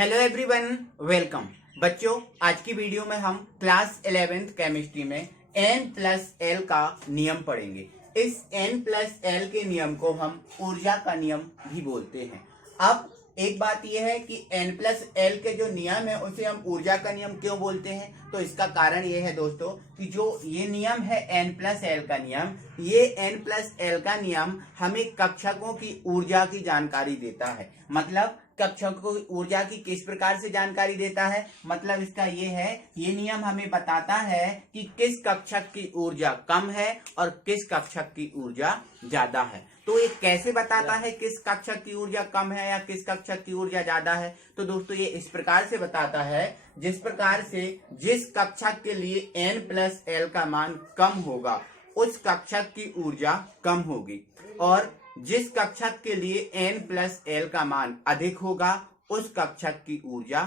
Hello everyone, welcome. बच्चों, आज की वीडियो में हम क्लास 11th केमिस्ट्री में N+L का नियम पढ़ेंगे। इस N+L के नियम को हम ऊर्जा का नियम भी बोलते हैं। अब एक बात यह है कि N+L के जो नियम है उसे हम ऊर्जा का नियम क्यों बोलते हैं, तो इसका कारण यह है दोस्तों कि जो ये नियम है N+L का नियम, ये N+L का नियम हमें कक्षकों की ऊर्जा की जानकारी देता है। मतलब कक्षकों की ऊर्जा की किस प्रकार से जानकारी देता है, मतलब इसका ये है, ये नियम हमें बताता है कि किस कक्षक की ऊर्जा कम है और किस कक्षक की ऊर्जा ज्यादा है। तो ये कैसे बताता है किस कक्षक की ऊर्जा कम है या किस कक्षक की ऊर्जा ज्यादा है, तो दोस्तों ये इस प्रकार से बताता है, जिस प्रकार से जिस कक्षक के लिए N+L का मान कम होगा उस कक्षक की ऊर्जा कम होगी, और जिस कक्षक के लिए N+L का मान अधिक होगा उस कक्षक की ऊर्जा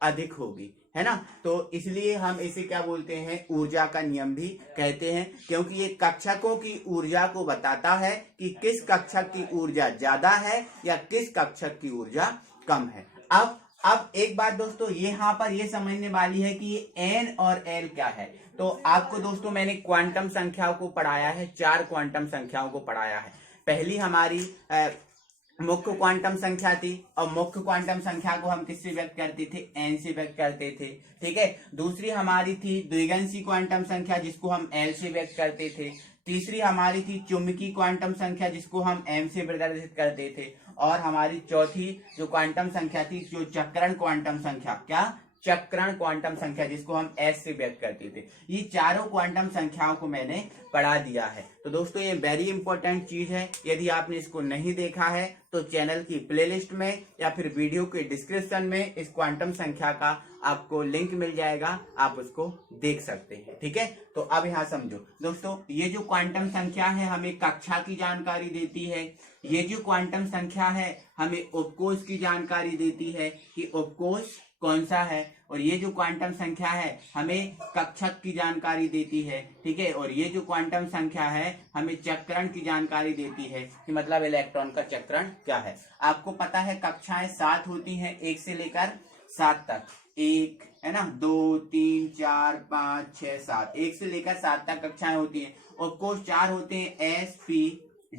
अधिक होगी, है ना। तो इसलिए हम इसे क्या बोलते हैं, ऊर्जा का नियम भी कहते हैं, क्योंकि ये कक्षकों की ऊर्जा को बताता है कि किस कक्षक की ऊर्जा ज्यादा है या किस कक्षक की ऊर्जा कम है। अब एक बात दोस्तों यहाँ पर ये समझने वाली है कि ये N और L क्या है। तो आपको दोस्तों मैंने क्वांटम संख्याओं को पढ़ाया है, 4 क्वांटम संख्याओं को पढ़ाया है। पहली हमारी मुख्य क्वांटम संख्या थी, और मुख्य क्वांटम संख्या को हम किससे व्यक्त करते थे, n से व्यक्त करते थे, ठीक है। दूसरी हमारी थी द्विगंशी क्वांटम संख्या, जिसको हम l से व्यक्त करते थे। तीसरी हमारी थी चुंबकीय क्वांटम संख्या, जिसको हम m से प्रदर्शित करते थे। और हमारी चौथी जो क्वांटम संख्या थी, जो चक्रण क्वांटम संख्या, क्या चक्रण क्वांटम संख्या, जिसको हम s से व्यक्त करते थे। ये चारों क्वांटम संख्याओं को मैंने पढ़ा दिया है। तो दोस्तों ये वेरी इंपॉर्टेंट चीज है, यदि आपने इसको नहीं देखा है तो चैनल की प्लेलिस्ट में या फिर वीडियो के डिस्क्रिप्शन में इस क्वांटम संख्या का आपको लिंक मिल जाएगा, आप उसको देख सकते हैं, ठीक है। तो अब यहाँ समझो दोस्तों, ये जो क्वांटम संख्या है हमें कक्षा की जानकारी देती है, ये जो क्वांटम संख्या है हमें उपकोष की जानकारी देती है कि उपकोष कौन सा है, और ये जो क्वांटम संख्या है हमें कक्षक की जानकारी देती है, ठीक है। और ये जो क्वांटम संख्या है हमें चक्रण की जानकारी देती है कि मतलब इलेक्ट्रॉन का चक्रण क्या है। आपको पता है कक्षाएं 7 होती हैं, 1 से लेकर 7 तक, 1 है ना, 2 3 4 5 6 7, 1 से लेकर 7 तक कक्षाएं होती हैं। उपकोष 4 होते हैं, S P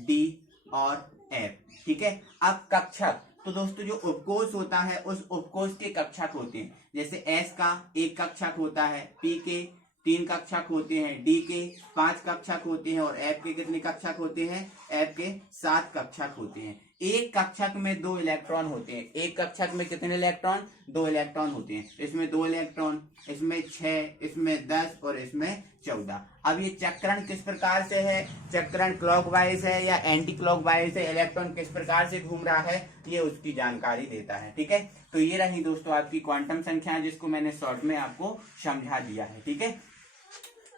D और F, ठीक है। अब कक्षक, तो दोस्तों जो उपकोष होता है उस उपकोष के कक्षक होते हैं, जैसे S का 1 कक्षक होता है, P के 3 कक्षक होते हैं, D के 5 कक्षक होते हैं, और F के कितने कक्षक होते हैं, F के 7 कक्षक होते हैं। एक कक्षक में 2 इलेक्ट्रॉन होते हैं, एक कक्षक में कितने इलेक्ट्रॉन, 2 इलेक्ट्रॉन होते हैं। इसमें 2 इलेक्ट्रॉन, इसमें 6, इसमें 10 और इसमें 14। अब ये चक्रण किस प्रकार से है, चक्रण क्लॉकवाइज है या एंटी क्लॉकवाइज है, इलेक्ट्रॉन किस प्रकार से घूम रहा है, ये उसकी जानकारी देता है, ठीक है। तो ये रही दोस्तों आपकी क्वांटम संख्या, जिसको मैंने शॉर्ट में आपको समझा दिया है, ठीक है।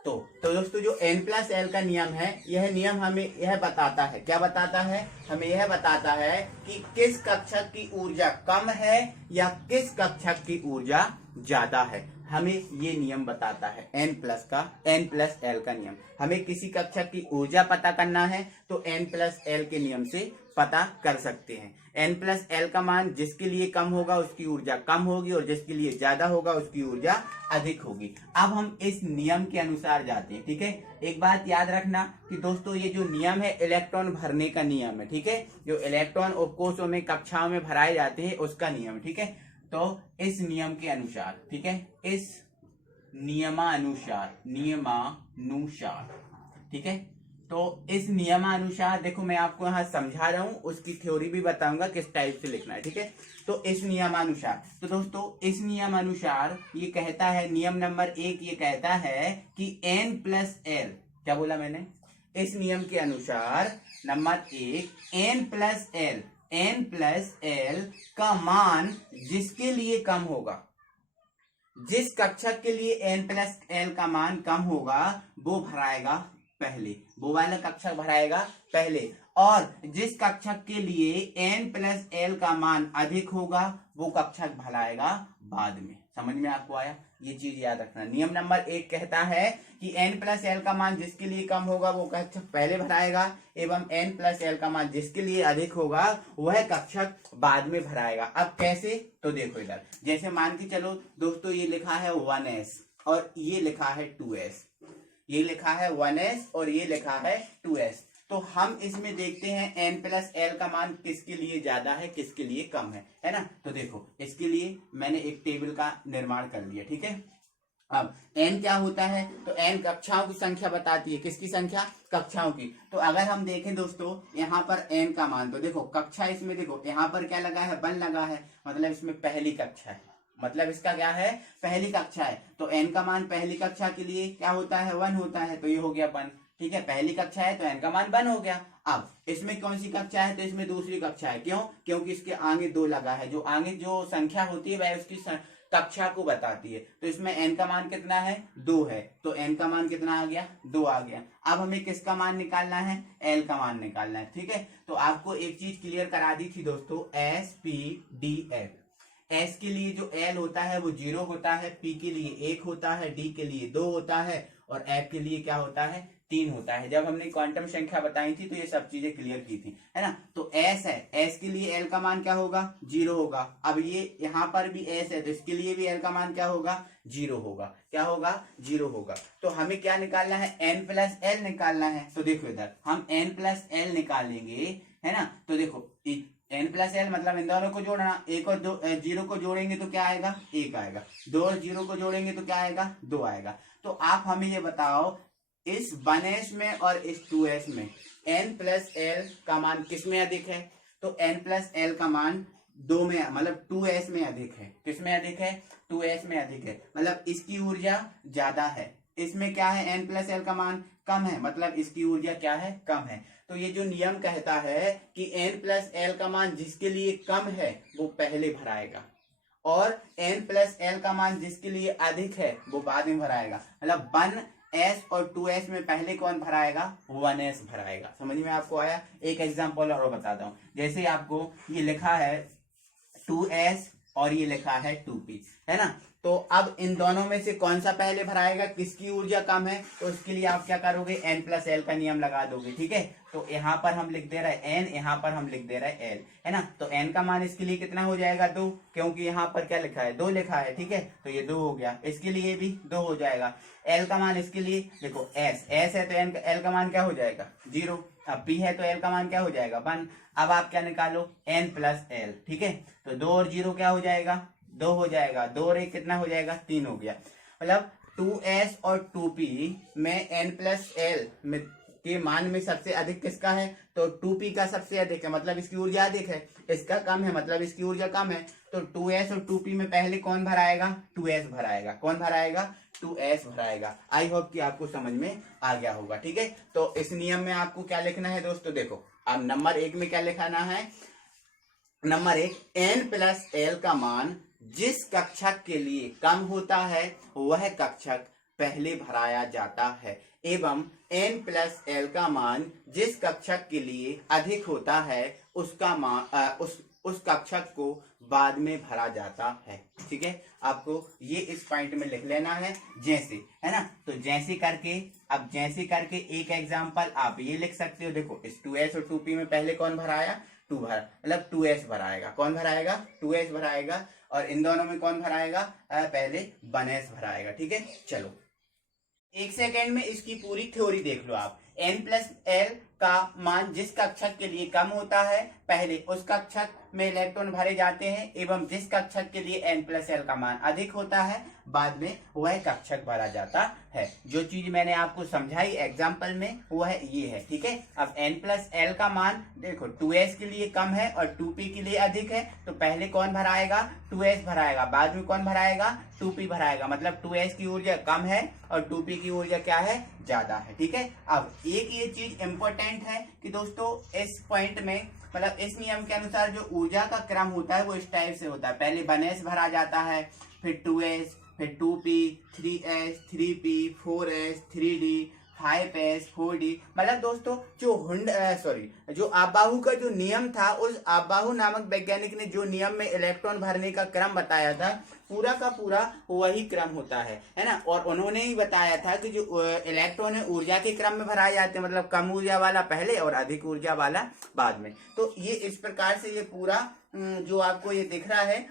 तो दोस्तों जो N+L का नियम है, यह नियम हमें यह बताता है, क्या बताता है, हमें यह बताता है कि किस कक्षक की ऊर्जा कम है या किस कक्षक की ऊर्जा ज्यादा है। हमें ये नियम बताता है N+L का नियम। हमें किसी कक्षक की ऊर्जा पता करना है तो N+L के नियम से पता कर सकते हैं। N+L का मान जिसके लिए कम होगा उसकी ऊर्जा कम होगी, और जिसके लिए ज्यादा होगा उसकी ऊर्जा अधिक होगी। अब हम इस नियम के अनुसार जाते हैं, ठीक है। एक बात याद रखना कि दोस्तों ये जो नियम है इलेक्ट्रॉन भरने का नियम है, ठीक है। जो इलेक्ट्रॉन उपकोषों में कक्षाओं में भराए जाते हैं उसका नियम, ठीक है। तो इस नियम के अनुसार, ठीक है, इस नियमानुसार, ठीक है। तो इस नियमानुसार देखो मैं आपको यहाँ समझा रहा हूं, उसकी थ्योरी भी बताऊंगा किस टाइप से लिखना है, ठीक है। तो इस नियमानुसार, तो दोस्तों इस नियमानुसार ये कहता है, नियम नंबर 1 ये कहता है कि N+L, क्या बोला मैंने, इस नियम के अनुसार नंबर 1 N+L का मान जिसके लिए कम होगा, जिस कक्षक के लिए N+L का मान कम होगा वो भराएगा पहले, वो वाला कक्षक भराएगा पहले, और जिस कक्षक के लिए N+L का मान अधिक होगा वो कक्षक भराएगा बाद में। समझ में आपको आया? ये चीज याद रखना। नियम नंबर 1 कहता है कि n+l का मान जिसके लिए कम होगा वो कक्षक पहले भराएगा, एवं n+l का मान जिसके लिए अधिक होगा वह कक्षक बाद में भराएगा। अब कैसे? तो देखो इधर, जैसे मान के चलो दोस्तों, ये लिखा है 1s और ये लिखा है 2s, ये लिखा है 1s और ये लिखा है 2s। तो हम इसमें देखते हैं n+l का मान किसके लिए ज्यादा है, किसके लिए कम है ना? तो देखो, इसके लिए मैंने एक टेबल का निर्माण कर लिया, ठीक है। अब n क्या होता है? तो n कक्षाओं की संख्या बताती है। किसकी संख्या? कक्षाओं की। तो अगर हम देखें दोस्तों, यहाँ पर n का मान, तो देखो कक्षा, इसमें देखो यहाँ पर क्या लगा है? 1 लगा है, मतलब इसमें पहली कक्षा है, मतलब इसका क्या है? पहली कक्षा है। तो n का मान पहली कक्षा के लिए क्या होता है? 1 होता है, तो ये हो गया 1, ठीक है। पहली कक्षा है तो n का मान 1 हो गया। अब इसमें कौन सी कक्षा है? तो इसमें दूसरी कक्षा है। क्यों? क्योंकि इसके आगे 2 लगा है, जो आगे जो संख्या होती है वह उसकी कक्षा को बताती है। तो इसमें n का मान कितना है? 2 है, तो n का मान कितना आ गया? 2 आ गया। अब हमें किसका मान निकालना है? l का मान निकालना है, ठीक है। तो आपको एक चीज क्लियर करा दी थी दोस्तों, s p d f। s के लिए जो l होता है वो 0 होता है, p के लिए 1 होता है, d के लिए 2 होता है और f के लिए क्या होता है? 3 होता है। जब हमने क्वांटम संख्या बताई थी तो ये सब चीजें क्लियर की थी, है ना। तो s है, s के लिए l का मान क्या होगा? 0 होगा। अब ये यहाँ पर भी s है तो इसके लिए भी l का मान क्या होगा? 0 होगा। क्या होगा? 0 होगा। तो हमें क्या निकालना है? n+l निकालना है। तो देखो इधर हम n+l निकालेंगे, है ना। तो देखो n+l मतलब इन दोनों को जोड़ना, 1 और 2 0 को जोड़ेंगे तो क्या आएगा? 1 आएगा। 2 और 0 को जोड़ेंगे तो क्या आएगा? 2 आएगा। तो आप हमें ये बताओ, इस 1s में और इस 2s में n+l का मान किस में अधिक है? तो n+l का मान 2 में, मतलब 2s में अधिक है। किस में अधिक है? 2s में अधिक है, मतलब इसकी ऊर्जा ज्यादा है। इसमें क्या है? n+l का मान कम है, मतलब इसकी ऊर्जा क्या है? कम है। तो ये जो नियम कहता है कि n+l का मान जिसके लिए कम है वो पहले भराएगा, और n+l का मान जिसके लिए अधिक है वो बाद में भराएगा। मतलब 1s और 2s में पहले कौन भराएगा? 1s भराएगा। समझ में आपको आया? एक एग्जांपल और बताता हूं। जैसे आपको ये लिखा है 2s और ये लिखा है 2p, है ना। तो अब इन दोनों में से कौन सा पहले भराएगा? किसकी ऊर्जा कम है? तो इसके लिए आप क्या करोगे? n+l का नियम लगा दोगे, ठीक है। तो यहाँ पर हम लिख दे रहे हैं n, यहाँ पर हम लिख दे रहे हैं l, है ना। तो n का मान इसके लिए कितना हो जाएगा? 2, क्योंकि यहाँ पर क्या लिखा है? 2 लिखा है, ठीक है। तो ये 2 हो गया। इसके लिए भी 2 हो जाएगा। l का मान इसके लिए देखो s है तो l का मान क्या हो जाएगा? 0। अब p है तो l का मान क्या हो जाएगा? 1। अब आप क्या निकालो? n+l, ठीक है। तो 2 और 0 क्या हो जाएगा? 2 हो जाएगा। 2 और 1 कितना हो जाएगा? 3 हो गया। मतलब 2s और 2p में n+l में के मान में सबसे अधिक किसका है? तो 2p का सबसे अधिक है, मतलब इसकी ऊर्जा अधिक है। इसका कम है, मतलब इसकी ऊर्जा कम है। तो 2s और 2p में पहले कौन भराएगा? 2s भराएगा। कौन भराएगा? 2s भराएगा। आई होप कि आपको समझ में आ गया होगा, ठीक है। तो इस नियम में आपको क्या लिखना है दोस्तों? देखो अब नंबर 1 में क्या लिखाना है? नंबर 1, n+l का मान जिस कक्षक के लिए कम होता है वह कक्षक पहले भराया जाता है, एवं n+l का मान जिस कक्षक के लिए अधिक होता है उसका मान उस कक्षक को बाद में भरा जाता है, ठीक है। आपको ये इस पॉइंट में लिख लेना है, जैसे, है ना। तो जैसे करके एक एग्जांपल आप ये लिख सकते हो। देखो इस 2s और 2p में पहले कौन भराया? 2 भरा, मतलब 2s भराएगा। कौन भराएगा? 2s भराएगा। और इन दोनों में कौन भराएगा? पहले 1s भराएगा, ठीक है। चलो 1 सेकेंड में इसकी पूरी थ्योरी देख लो आप। n+l का मान जिस कक्षक के लिए कम होता है पहले उस कक्षक में इलेक्ट्रॉन भरे जाते हैं, एवं जिस कक्षक के लिए n+l का मान अधिक होता है बाद में वह कक्षक भरा जाता है। जो चीज मैंने आपको समझाई एग्जांपल में वो है ये है, ठीक है। अब n+l का मान देखो 2s के लिए कम है और 2p के लिए अधिक है, तो पहले कौन भराएगा? 2s भराएगा। बाद में कौन भराएगा? 2p भराएगा। मतलब 2s की ऊर्जा कम है और 2p की ऊर्जा क्या है? ज्यादा है, ठीक है। अब एक ये चीज इंपॉर्टेंट है कि दोस्तों इस पॉइंट में, मतलब इस नियम के अनुसार जो ऊर्जा का क्रम होता है वो इस टाइप से होता है। पहले 1s भरा जाता है, फिर 2s, फिर 2p, 3s, 3p, 4s, 3d, high pace 4D। मतलब दोस्तों जो जो आबाहु का जो नियम था, उस आबाहु नामक वैज्ञानिक ने जो नियम में इलेक्ट्रॉन भरने का क्रम बताया था, पूरा का पूरा वही क्रम होता है ना। और उन्होंने ही बताया था कि जो इलेक्ट्रॉन है ऊर्जा के क्रम में भराए जाते हैं, मतलब कम ऊर्जा वाला पहले और अधिक ऊर्जा वाला बाद में। तो ये इस प्रकार से ये पूरा जो आपको ये दिख रहा है,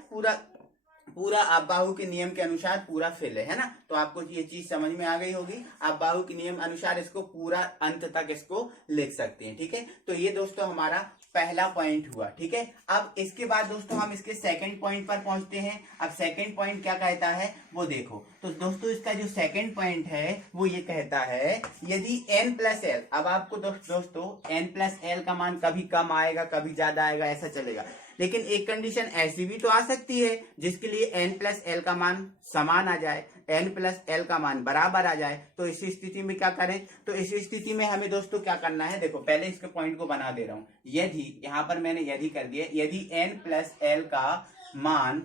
पूरा आबाहु के नियम के अनुसार पूरा फिल है ना। तो आपको ये चीज समझ में आ गई होगी। आबाहु के नियम अनुसार इसको पूरा अंत तक इसको लिख सकते हैं, ठीक है। तो ये दोस्तों हमारा पहला पॉइंट हुआ, ठीक है। अब इसके बाद दोस्तों हम इसके सेकंड पॉइंट पर पहुंचते हैं। अब सेकंड पॉइंट क्या कहता है वो देखो। तो दोस्तों इसका जो सेकंड पॉइंट है वो ये कहता है, यदि n+l, अब आपको दोस्तों n+l का मान कभी कम आएगा कभी ज्यादा आएगा, ऐसा चलेगा। लेकिन एक कंडीशन ऐसी भी तो आ सकती है जिसके लिए n+l का मान समान आ जाए, n+l का मान बराबर आ जाए। तो इस स्थिति में क्या करें? तो इस स्थिति में हमें दोस्तों क्या करना है, देखो पहले इसके पॉइंट को बना दे रहा हूं। यदि, यहां पर मैंने यदि कर दिया, यदि n+l का मान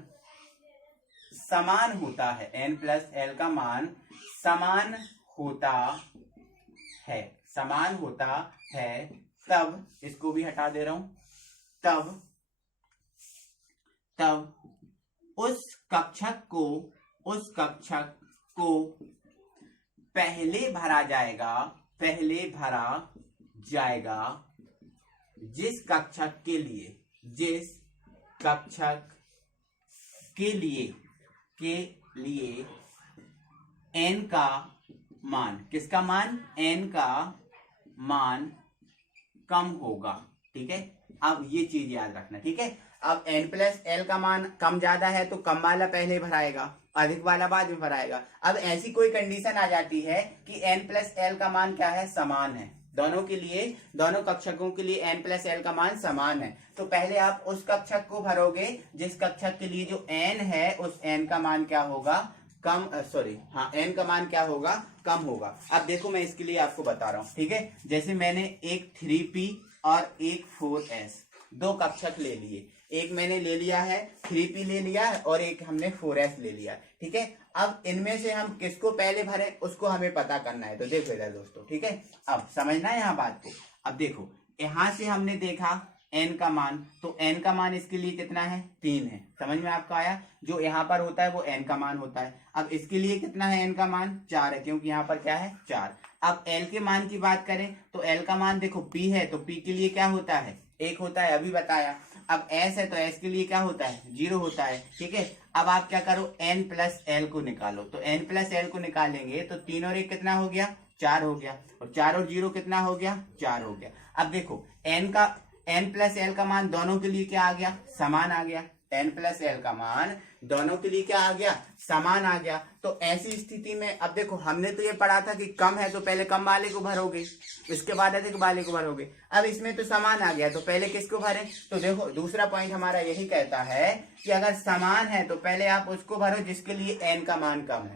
समान होता है, n+l का मान समान होता है, तब इसको भी हटा दे रहा हूं, तब उस कक्षक को पहले भरा जाएगा जिस कक्षक के लिए n का मान, किसका मान? n का मान कम होगा, ठीक है। अब ये चीज याद रखना, ठीक है। अब n+l का मान कम ज्यादा है तो कम वाला पहले भराएगा, अधिक वाला बाद में भराएगा। अब ऐसी कोई कंडीशन आ जाती है कि n+l का मान क्या है? समान है। दोनों कक्षकों के लिए n+l का मान समान है। तो पहले आप उस कक्षक को भरोगे जिस कक्षक के लिए जो n है, उस n का मान क्या होगा? n का मान क्या होगा? कम होगा। अब देखो मैं इसके लिए आपको बता रहा हूं, ठीक है। जैसे मैंने एक 3p और एक 4s दो कक्षक ले लिए, एक मैंने ले लिया है 3p ले लिया है और एक हमने 4s ले लिया, ठीक है। अब इनमें से हम किसको पहले भरें उसको हमें पता करना है। तो देखो इधर दोस्तों, ठीक है। अब समझना है यहाँ बात को। अब देखो यहां से हमने देखा n का मान, तो n का मान इसके लिए कितना है? 3 है। समझ में आपको आया? जो यहाँ पर होता है वो n का मान होता है। अब इसके लिए कितना है? n का मान 4 है, क्योंकि यहाँ पर क्या है? 4। अब l के मान की बात करें तो l का मान देखो p है, तो p के लिए क्या होता है? 1 होता है, अभी बताया। अब s है तो s के लिए क्या होता है? 0 होता है, ठीक है। अब आप क्या करो? n+l को निकालो। तो n+l को निकालेंगे तो 3 और 1 कितना हो गया? 4 हो गया। और 4 और 0 कितना हो गया? 4 हो गया। अब देखो n+l का मान दोनों के लिए क्या आ गया? समान आ गया। n+l का मान दोनों के लिए क्या आ गया? समान आ गया। तो ऐसी स्थिति में अब देखो हमने तो ये पढ़ा था कि कम है तो पहले कम वाले को भरोगे, इसके बाद अधिक वाले को भरोगे। अब इसमें तो समान आ गया तो पहले किसको भरें? तो देखो दूसरा पॉइंट हमारा यही कहता है कि अगर समान है तो पहले आप उसको भरो जिसके लिए n का मान कम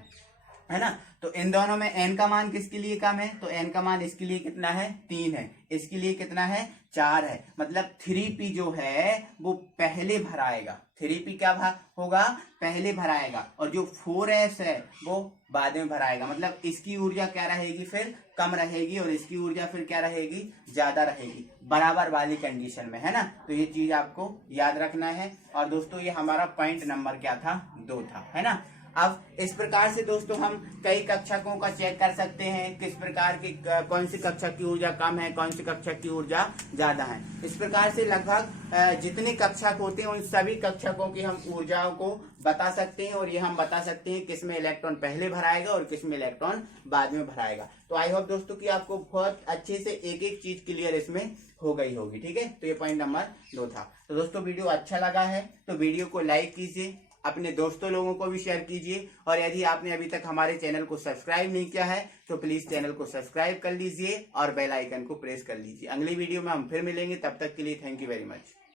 है ना। तो इन दोनों में n का मान किसके लिए कम है? तो n का मान इसके लिए कितना है? 3 है। इसके लिए कितना है? 4 है। मतलब 3p जो है वो पहले भराएगा। 3p क्या होगा? पहले भराएगा। और जो 4s है वो बाद में भराएगा। मतलब इसकी ऊर्जा क्या रहेगी? फिर कम रहेगी और इसकी ऊर्जा फिर क्या रहेगी? ज्यादा रहेगी, बराबर वाली कंडीशन में, है ना। तो ये चीज आपको याद रखना है। और दोस्तों ये हमारा पॉइंट नंबर क्या था? 2 था, है ना। अब इस प्रकार से दोस्तों हम कई कक्षकों का चेक कर सकते हैं, किस प्रकार की कौन सी कक्षक की ऊर्जा कम है, कौन सी कक्षक की ऊर्जा ज्यादा है। इस प्रकार से लगभग जितने कक्षक होते हैं उन सभी कक्षकों की हम ऊर्जाओं को बता सकते हैं। और ये हम बता सकते हैं किसमें इलेक्ट्रॉन पहले भराएगा और किसमें इलेक्ट्रॉन बाद में भराएगा। तो आई होप दोस्तों कि आपको बहुत अच्छे से एक एक चीज क्लियर इसमें हो गई होगी, ठीक है। तो ये पॉइंट नंबर 2 था। तो दोस्तों वीडियो अच्छा लगा है तो वीडियो को लाइक कीजिए, अपने दोस्तों लोगों को भी शेयर कीजिए। और यदि आपने अभी तक हमारे चैनल को सब्सक्राइब नहीं किया है तो प्लीज चैनल को सब्सक्राइब कर लीजिए और बेल आइकन को प्रेस कर लीजिए। अगली वीडियो में हम फिर मिलेंगे, तब तक के लिए थैंक यू वेरी मच।